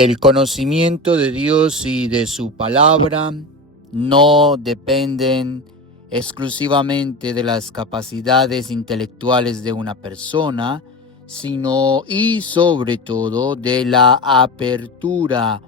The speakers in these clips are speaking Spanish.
El conocimiento de Dios y de su palabra no dependen exclusivamente de las capacidades intelectuales de una persona, sino y sobre todo de la apertura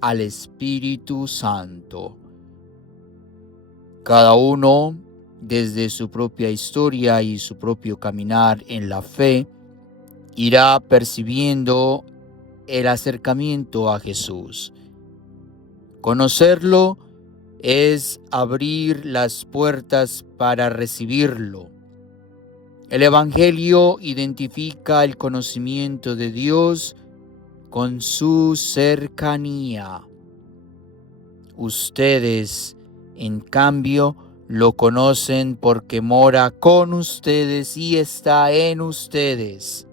al Espíritu Santo. Cada uno, desde su propia historia y su propio caminar en la fe, irá percibiendo el acercamiento a Jesús. Conocerlo es abrir las puertas para recibirlo. El Evangelio identifica el conocimiento de Dios con su cercanía. Ustedes, en cambio, lo conocen porque mora con ustedes y está en ustedes.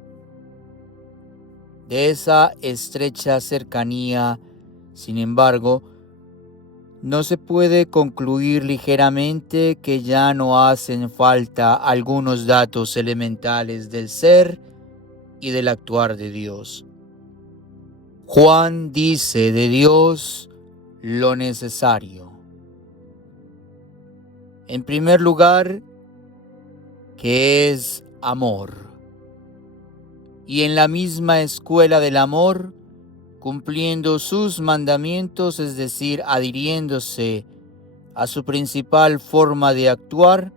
De esa estrecha cercanía, sin embargo, no se puede concluir ligeramente que ya no hacen falta algunos datos elementales del ser y del actuar de Dios. Juan dice de Dios lo necesario. En primer lugar, que es amor. Y en la misma escuela del amor, cumpliendo sus mandamientos, es decir, adhiriéndose a su principal forma de actuar,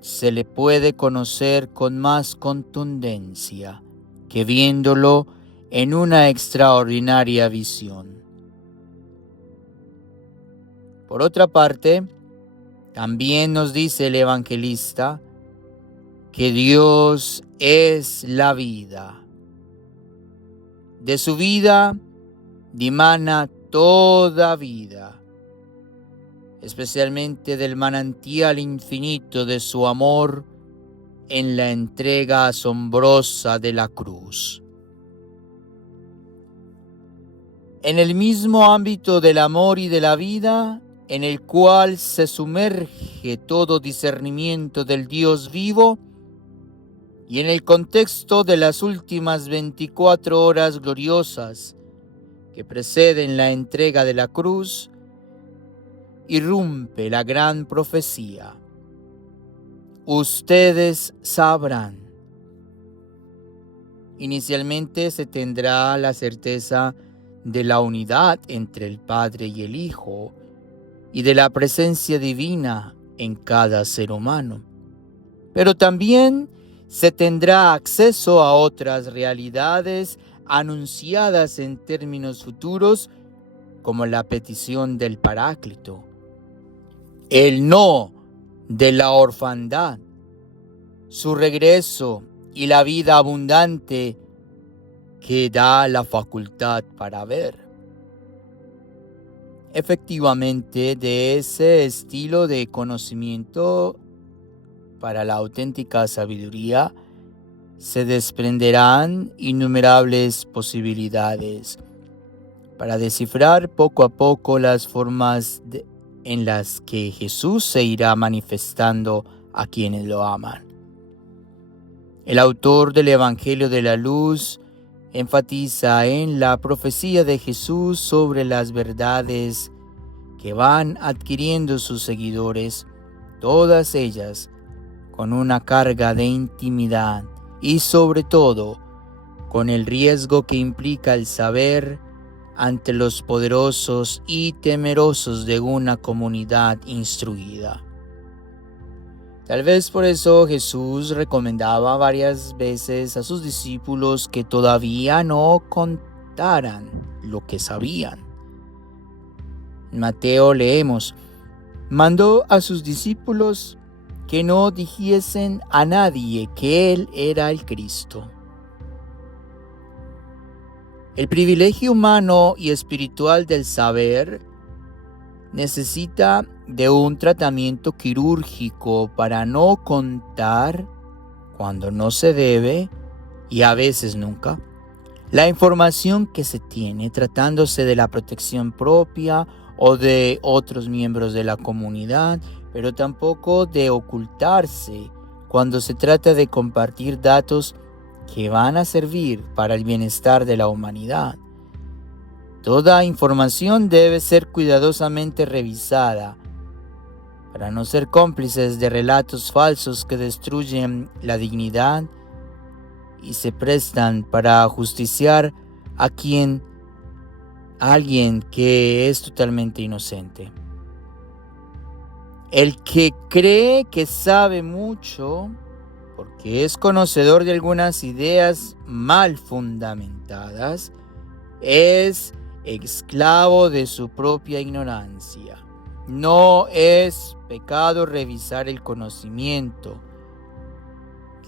se le puede conocer con más contundencia que viéndolo en una extraordinaria visión. Por otra parte, también nos dice el evangelista que Dios es la vida. De su vida dimana toda vida, especialmente del manantial infinito de su amor en la entrega asombrosa de la cruz. En el mismo ámbito del amor y de la vida, en el cual se sumerge todo discernimiento del Dios vivo, y en el contexto de las últimas 24 horas gloriosas que preceden la entrega de la cruz, irrumpe la gran profecía. Ustedes sabrán. Inicialmente se tendrá la certeza de la unidad entre el Padre y el Hijo y de la presencia divina en cada ser humano. Pero también se tendrá acceso a otras realidades anunciadas en términos futuros, como la petición del Paráclito, el no de la orfandad, su regreso y la vida abundante que da la facultad para ver. Efectivamente, de ese estilo de conocimiento para la auténtica sabiduría se desprenderán innumerables posibilidades para descifrar poco a poco las formas en las que Jesús se irá manifestando a quienes lo aman. El autor del Evangelio de la Luz enfatiza en la profecía de Jesús sobre las verdades que van adquiriendo sus seguidores, todas ellas con una carga de intimidad y sobre todo con el riesgo que implica el saber ante los poderosos y temerosos de una comunidad instruida. Tal vez por eso Jesús recomendaba varias veces a sus discípulos que todavía no contaran lo que sabían. En Mateo leemos: mandó a sus discípulos que no dijesen a nadie que Él era el Cristo. El privilegio humano y espiritual del saber necesita de un tratamiento quirúrgico para no contar, cuando no se debe, y a veces nunca, la información que se tiene tratándose de la protección propia o de otros miembros de la comunidad, pero tampoco de ocultarse cuando se trata de compartir datos que van a servir para el bienestar de la humanidad. Toda información debe ser cuidadosamente revisada para no ser cómplices de relatos falsos que destruyen la dignidad y se prestan para ajusticiar a alguien que es totalmente inocente. El que cree que sabe mucho porque es conocedor de algunas ideas mal fundamentadas es esclavo de su propia ignorancia. No es pecado revisar el conocimiento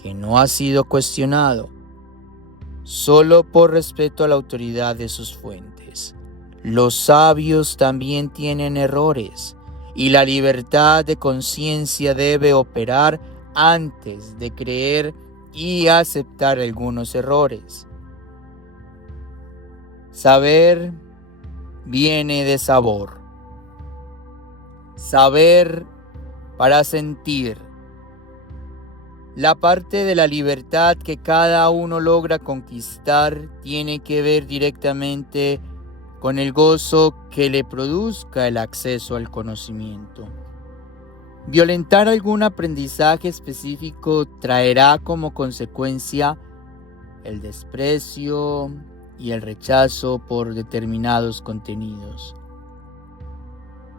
que no ha sido cuestionado, solo por respeto a la autoridad de sus fuentes. Los sabios también tienen errores, y la libertad de conciencia debe operar antes de creer y aceptar algunos errores. Saber viene de sabor. Saber para sentir. La parte de la libertad que cada uno logra conquistar tiene que ver directamente con el gozo que le produzca el acceso al conocimiento. Violentar algún aprendizaje específico traerá como consecuencia el desprecio y el rechazo por determinados contenidos.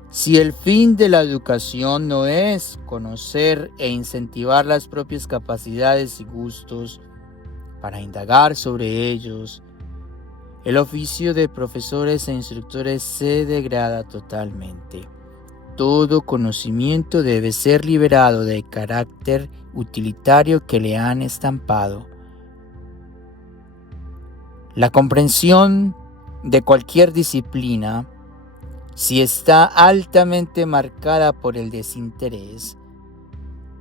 Si el fin de la educación no es conocer e incentivar las propias capacidades y gustos para indagar sobre ellos, el oficio de profesores e instructores se degrada totalmente. Todo conocimiento debe ser liberado del carácter utilitario que le han estampado. La comprensión de cualquier disciplina, si está altamente marcada por el desinterés,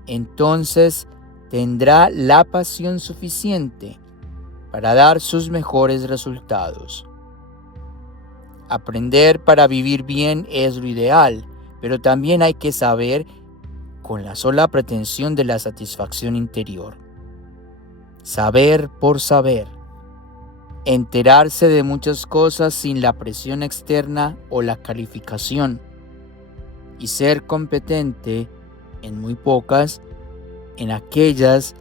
entonces tendrá la pasión suficiente para dar sus mejores resultados. Aprender para vivir bien es lo ideal, pero también hay que saber con la sola pretensión de la satisfacción interior. Saber por saber. Enterarse de muchas cosas sin la presión externa o la calificación. Y ser competente en muy pocas, en aquellas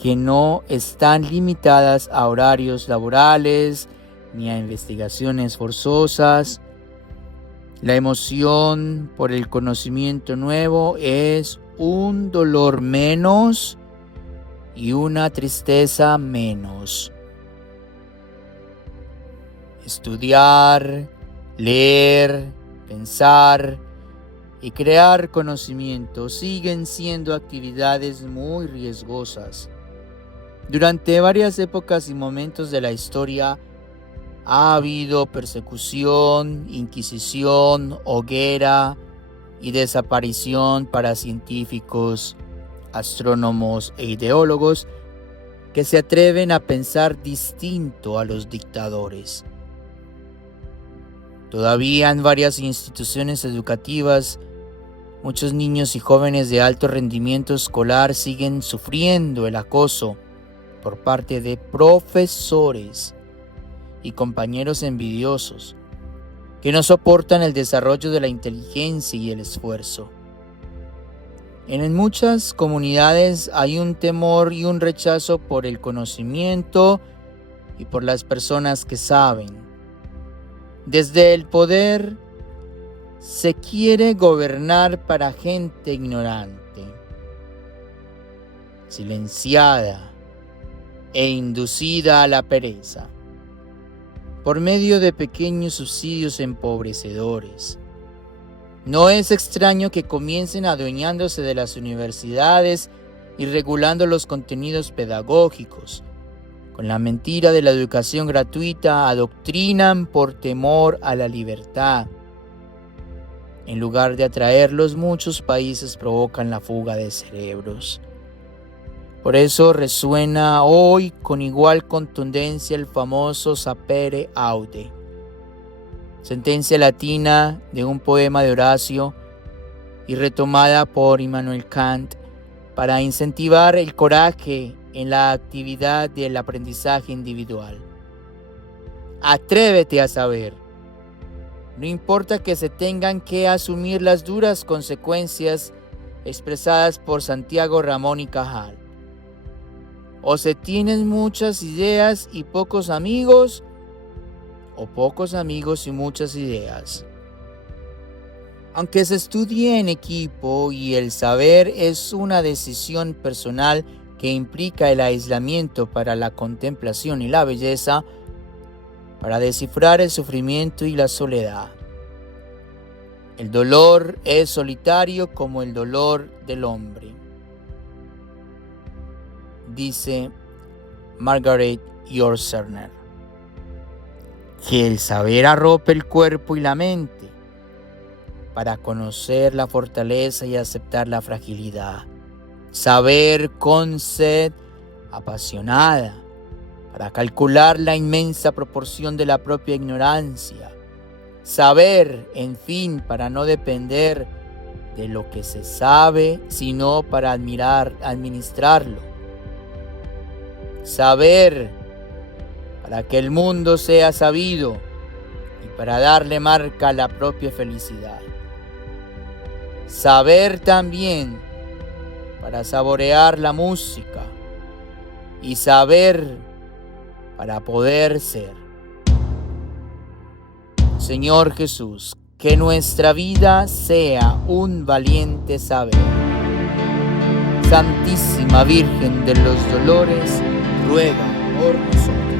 que no están limitadas a horarios laborales ni a investigaciones forzosas. La emoción por el conocimiento nuevo es un dolor menos y una tristeza menos. Estudiar, leer, pensar y crear conocimiento siguen siendo actividades muy riesgosas. Durante varias épocas y momentos de la historia ha habido persecución, inquisición, hoguera y desaparición para científicos, astrónomos e ideólogos que se atreven a pensar distinto a los dictadores. Todavía en varias instituciones educativas, muchos niños y jóvenes de alto rendimiento escolar siguen sufriendo el acoso por parte de profesores y compañeros envidiosos que no soportan el desarrollo de la inteligencia y el esfuerzo. En muchas comunidades hay un temor y un rechazo por el conocimiento y por las personas que saben. Desde el poder se quiere gobernar para gente ignorante, silenciada e inducida a la pereza, por medio de pequeños subsidios empobrecedores. No es extraño que comiencen adueñándose de las universidades y regulando los contenidos pedagógicos. Con la mentira de la educación gratuita adoctrinan por temor a la libertad. En lugar de atraerlos, muchos países provocan la fuga de cerebros. Por eso resuena hoy con igual contundencia el famoso sapere aude, sentencia latina de un poema de Horacio y retomada por Immanuel Kant para incentivar el coraje en la actividad del aprendizaje individual. Atrévete a saber, No importa que se tengan que asumir las duras consecuencias expresadas por Santiago Ramón y Cajal. O se tienen muchas ideas y pocos amigos, o pocos amigos y muchas ideas. Aunque se estudie en equipo y el saber es una decisión personal que implica el aislamiento para la contemplación y la belleza, para descifrar el sufrimiento y la soledad. El dolor es solitario como el dolor del hombre, dice Margaret Yourcenar. Que el saber arrope el cuerpo y la mente para conocer la fortaleza y aceptar la fragilidad. Saber con sed apasionada para calcular la inmensa proporción de la propia ignorancia. Saber, en fin, para no depender de lo que se sabe, sino para administrarlo. Saber para que el mundo sea sabido y para darle marca a la propia felicidad. Saber también para saborear la música y saber para poder ser. Señor Jesús, que nuestra vida sea un valiente saber. Santísima Virgen de los Dolores, ruega por nosotros.